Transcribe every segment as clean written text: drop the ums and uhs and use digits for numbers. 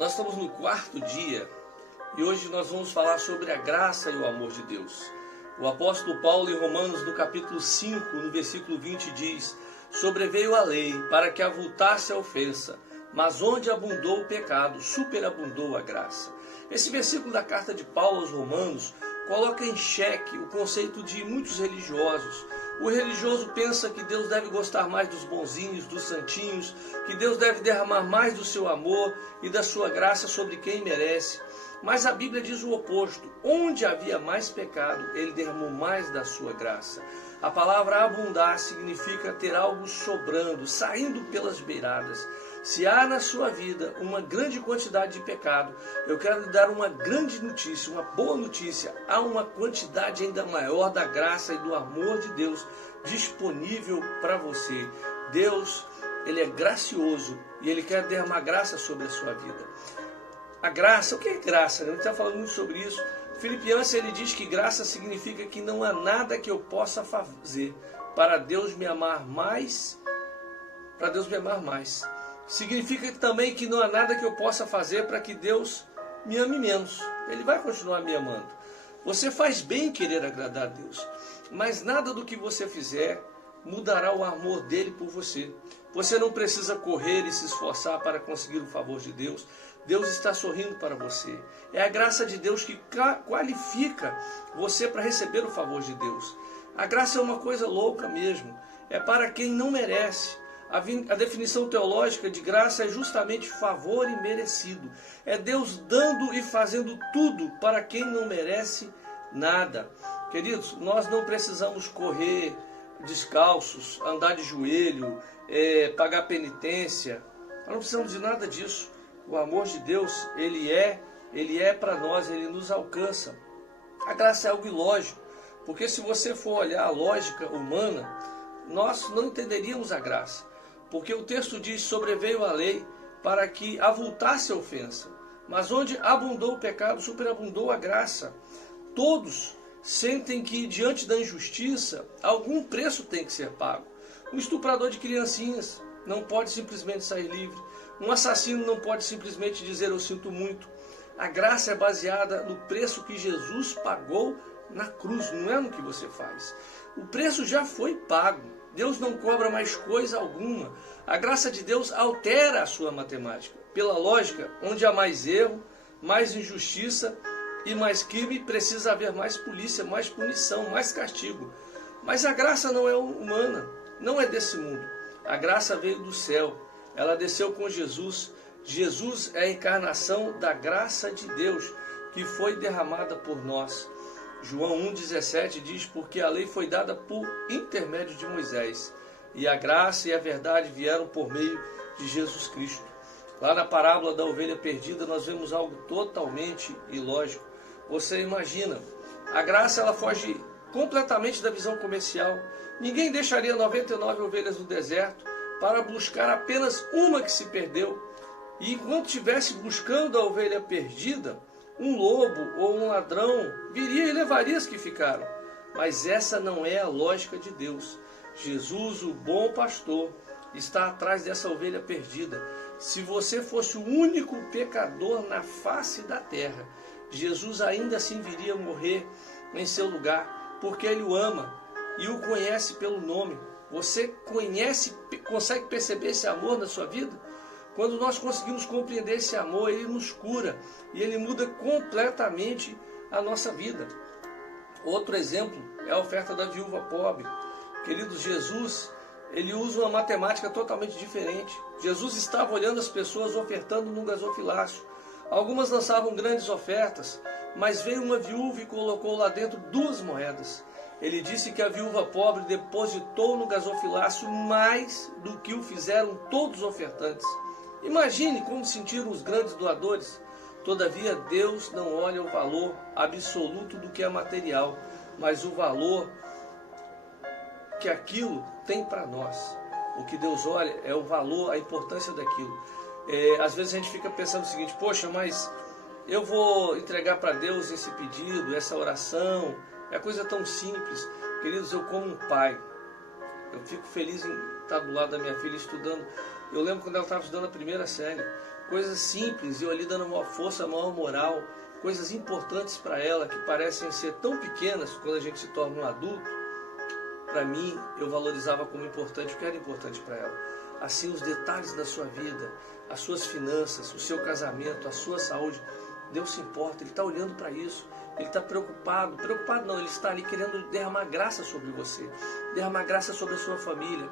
Nós estamos no quarto dia e hoje nós vamos falar sobre a graça e o amor de Deus. O apóstolo Paulo, em Romanos, no capítulo 5, no versículo 20, diz: sobreveio a lei para que avultasse a ofensa, mas onde abundou o pecado, superabundou a graça. Esse versículo da carta de Paulo aos Romanos coloca em xeque o conceito de muitos religiosos. O religioso pensa que Deus deve gostar mais dos bonzinhos, dos santinhos, que Deus deve derramar mais do seu amor e da sua graça sobre quem merece. Mas a Bíblia diz o oposto: onde havia mais pecado, ele derramou mais da sua graça. A palavra abundar significa ter algo sobrando, saindo pelas beiradas. Se há na sua vida uma grande quantidade de pecado, eu quero lhe dar uma grande notícia, uma boa notícia. Há uma quantidade ainda maior da graça e do amor de Deus disponível para você. Deus, Ele é gracioso e Ele quer derramar graça sobre a sua vida. A graça, o que é graça? A gente está falando muito sobre isso. Filipenses, ele diz que graça significa que não há nada que eu possa fazer para Deus me amar mais. Significa também que não há nada que eu possa fazer para que Deus me ame menos. Ele vai continuar me amando. Você faz bem em querer agradar a Deus, mas nada do que você fizer mudará o amor dele por você. Você não precisa correr e se esforçar para conseguir o favor de Deus. Deus está sorrindo para você. É a graça de Deus que qualifica você para receber o favor de Deus. A graça é uma coisa louca mesmo. É para quem não merece. A definição teológica de graça é justamente favor imerecido. É Deus dando e fazendo tudo para quem não merece nada. Queridos, nós não precisamos correr descalços, andar de joelho, pagar penitência. Nós não precisamos de nada disso. O amor de Deus, ele é para nós, ele nos alcança. A graça é algo ilógico, porque se você for olhar a lógica humana, nós não entenderíamos a graça. Porque o texto diz: sobreveio a lei para que avultasse a ofensa, mas onde abundou o pecado, superabundou a graça. Todos sentem que diante da injustiça, algum preço tem que ser pago. Um estuprador de criancinhas não pode simplesmente sair livre. Um assassino não pode simplesmente dizer eu sinto muito. A graça é baseada no preço que Jesus pagou na cruz, não é no que você faz. O preço já foi pago. Deus não cobra mais coisa alguma. A graça de Deus altera a sua matemática. Pela lógica, onde há mais erro, mais injustiça e mais crime, precisa haver mais polícia, mais punição, mais castigo. Mas a graça não é humana, não é desse mundo. A graça veio do céu. Ela desceu com Jesus. Jesus é a encarnação da graça de Deus que foi derramada por nós. João 1,17 diz: porque a lei foi dada por intermédio de Moisés, e a graça e a verdade vieram por meio de Jesus Cristo. Lá na parábola da ovelha perdida nós vemos algo totalmente ilógico. Você imagina, a graça ela foge completamente da visão comercial. Ninguém deixaria 99 ovelhas no deserto para buscar apenas uma que se perdeu. E enquanto estivesse buscando a ovelha perdida, um lobo ou um ladrão viria e levaria as que ficaram. Mas essa não é a lógica de Deus. Jesus, o bom pastor, está atrás dessa ovelha perdida. Se você fosse o único pecador na face da terra, Jesus ainda assim viria morrer em seu lugar, porque Ele o ama e o conhece pelo nome. Você consegue perceber esse amor na sua vida? Quando nós conseguimos compreender esse amor, Ele nos cura e Ele muda completamente a nossa vida. Outro exemplo é a oferta da viúva pobre. Queridos, Jesus, Ele usa uma matemática totalmente diferente. Jesus estava olhando as pessoas ofertando no gasofilácio. Algumas lançavam grandes ofertas, mas veio uma viúva e colocou lá dentro 2 moedas. Ele disse que a viúva pobre depositou no gasofilácio mais do que o fizeram todos os ofertantes. Imagine como sentiram os grandes doadores. Todavia, Deus não olha o valor absoluto do que é material, mas o valor que aquilo tem para nós. O que Deus olha é o valor, a importância daquilo. Às vezes a gente fica pensando o seguinte: poxa, mas eu vou entregar para Deus esse pedido, essa oração, é coisa tão simples. Queridos, eu como um pai, eu fico feliz em estar do lado da minha filha estudando. Eu lembro quando ela estava estudando a primeira série. coisas simples, eu ali dando maior força, maior moral, coisas importantes para ela que parecem ser tão pequenas quando a gente se torna um adulto. Para mim, eu valorizava como importante o que era importante para ela. Assim, os detalhes da sua vida, as suas finanças, o seu casamento, a sua saúde, Deus se importa, Ele está olhando para isso. Ele está preocupado não, Ele está ali querendo derramar graça sobre você, derramar graça sobre a sua família.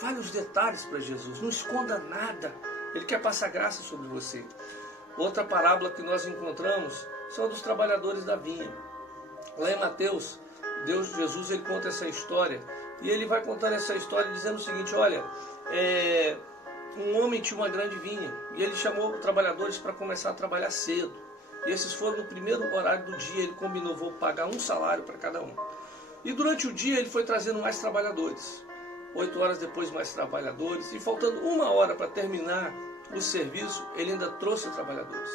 Fale os detalhes para Jesus, não esconda nada, Ele quer passar graça sobre você. Outra parábola que nós encontramos são dos trabalhadores da vinha. Lá em Mateus, Jesus ele conta essa história, e ele vai contando essa história dizendo o seguinte: olha, um homem tinha uma grande vinha, e ele chamou trabalhadores para começar a trabalhar cedo. E esses foram no primeiro horário do dia, ele combinou, vou pagar um salário para cada um. E durante o dia ele foi trazendo mais trabalhadores. 8 horas depois mais trabalhadores, e faltando 1 hora para terminar o serviço, ele ainda trouxe trabalhadores.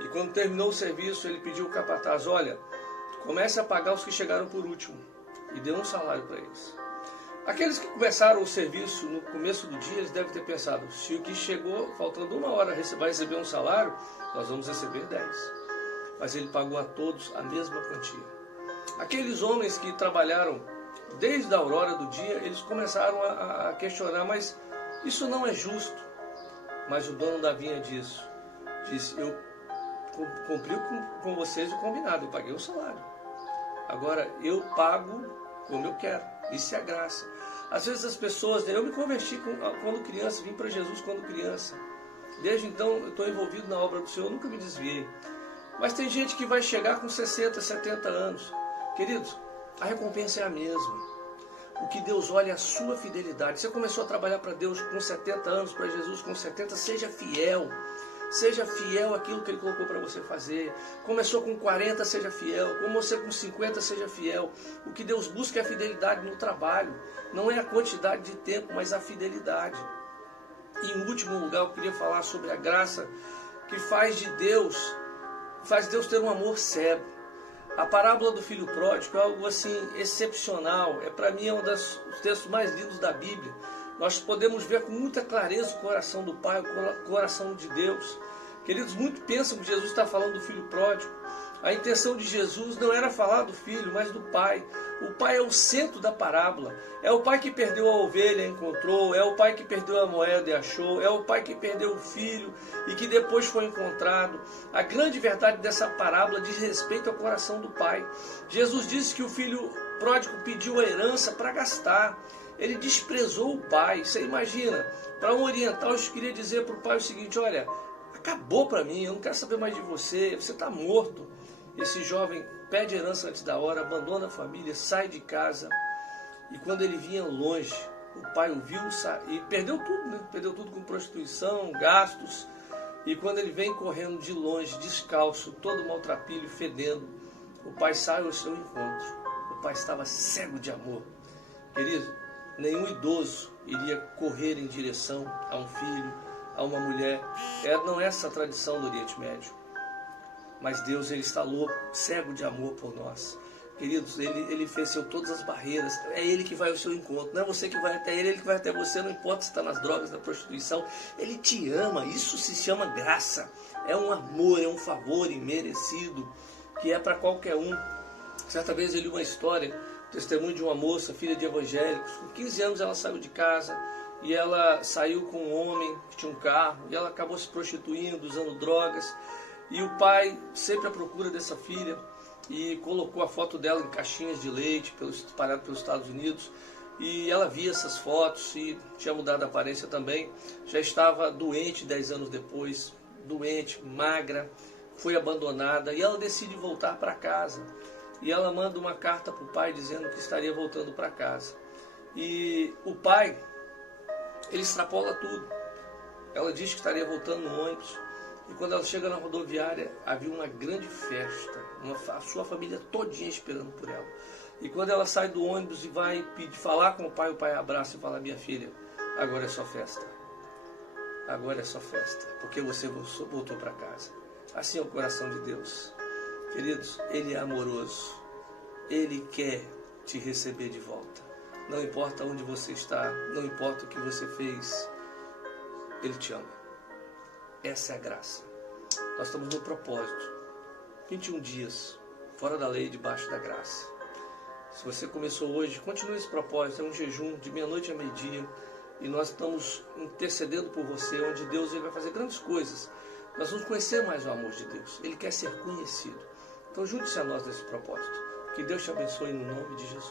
E quando terminou o serviço, ele pediu ao capataz: olha, comece a pagar os que chegaram por último, e deu um salário para eles. Aqueles que começaram o serviço no começo do dia, eles devem ter pensado: se o que chegou faltando 1 hora vai receber um salário, nós vamos receber 10. Mas ele pagou a todos a mesma quantia. Aqueles homens que trabalharam desde a aurora do dia, eles começaram a questionar: mas isso não é justo. Mas o dono da vinha disse: eu cumpri com vocês o combinado, eu paguei o salário. Agora eu pago como eu quero, isso é graça. Às vezes as pessoas, eu me converti quando criança, vim para Jesus quando criança. Desde então eu estou envolvido na obra do Senhor, nunca me desviei. Mas tem gente que vai chegar com 60, 70 anos. Queridos, a recompensa é a mesma. O que Deus olha é a sua fidelidade. Você começou a trabalhar para Deus com 70 anos, para Jesus com 70, seja fiel. Seja fiel àquilo que Ele colocou para você fazer. Começou com 40, seja fiel. Começou com 50, seja fiel. O que Deus busca é a fidelidade no trabalho. Não é a quantidade de tempo, mas a fidelidade. E em último lugar, eu queria falar sobre a graça que faz Deus ter um amor cego. A parábola do filho pródigo é algo assim excepcional. Para mim é um dos textos mais lindos da Bíblia. Nós podemos ver com muita clareza o coração do Pai, o coração de Deus. Queridos, muitos pensam que Jesus está falando do filho pródigo. A intenção de Jesus não era falar do filho, mas do pai. O pai é o centro da parábola. É o pai que perdeu a ovelha e encontrou. É o pai que perdeu a moeda e achou. É o pai que perdeu o filho e que depois foi encontrado. A grande verdade dessa parábola diz respeito ao coração do pai. Jesus disse que o filho pródigo pediu a herança para gastar. Ele desprezou o pai. Você imagina, para um oriental, eu queria dizer para o pai o seguinte: olha, acabou para mim, eu não quero saber mais de você, você está morto. Esse jovem pede herança antes da hora, abandona a família, sai de casa. E quando ele vinha longe, o pai o viu e perdeu tudo, né? Perdeu tudo com prostituição, gastos. E quando ele vem correndo de longe, descalço, todo maltrapilho, fedendo, o pai sai ao seu encontro. O pai estava cego de amor. Querido, nenhum idoso iria correr em direção a um filho, a uma mulher. Não é essa a tradição do Oriente Médio. Mas Deus, Ele está louco, cego de amor por nós. Queridos, Ele venceu todas as barreiras. É Ele que vai ao seu encontro. Não é você que vai até Ele, Ele que vai até você. Não importa se está nas drogas, na prostituição. Ele te ama. Isso se chama graça. É um amor, é um favor imerecido, que é para qualquer um. Certa vez eu li uma história, testemunho de uma moça, filha de evangélicos. Com 15 anos ela saiu de casa. E ela saiu com um homem que tinha um carro. E ela acabou se prostituindo, usando drogas. E o pai, sempre à procura dessa filha, e colocou a foto dela em caixinhas de leite, espalhado pelos Estados Unidos. E ela via essas fotos e tinha mudado a aparência também. Já estava doente 10 anos depois, doente, magra, foi abandonada. E ela decide voltar para casa. E ela manda uma carta para o pai dizendo que estaria voltando para casa. E o pai, ele extrapola tudo. Ela diz que estaria voltando no ônibus. E quando ela chega na rodoviária, havia uma grande festa, a sua família todinha esperando por ela. E quando ela sai do ônibus e vai falar com o pai abraça e fala: minha filha, agora é só festa. Agora é só festa, porque você voltou para casa. Assim é o coração de Deus. Queridos, Ele é amoroso. Ele quer te receber de volta. Não importa onde você está, não importa o que você fez, Ele te ama. Essa é a graça. Nós estamos no propósito. 21 dias, fora da lei, debaixo da graça. Se você começou hoje, continue esse propósito. É um jejum de meia-noite a meio-dia. E nós estamos intercedendo por você, onde Deus ele vai fazer grandes coisas. Nós vamos conhecer mais o amor de Deus. Ele quer ser conhecido. Então junte-se a nós nesse propósito. Que Deus te abençoe no nome de Jesus.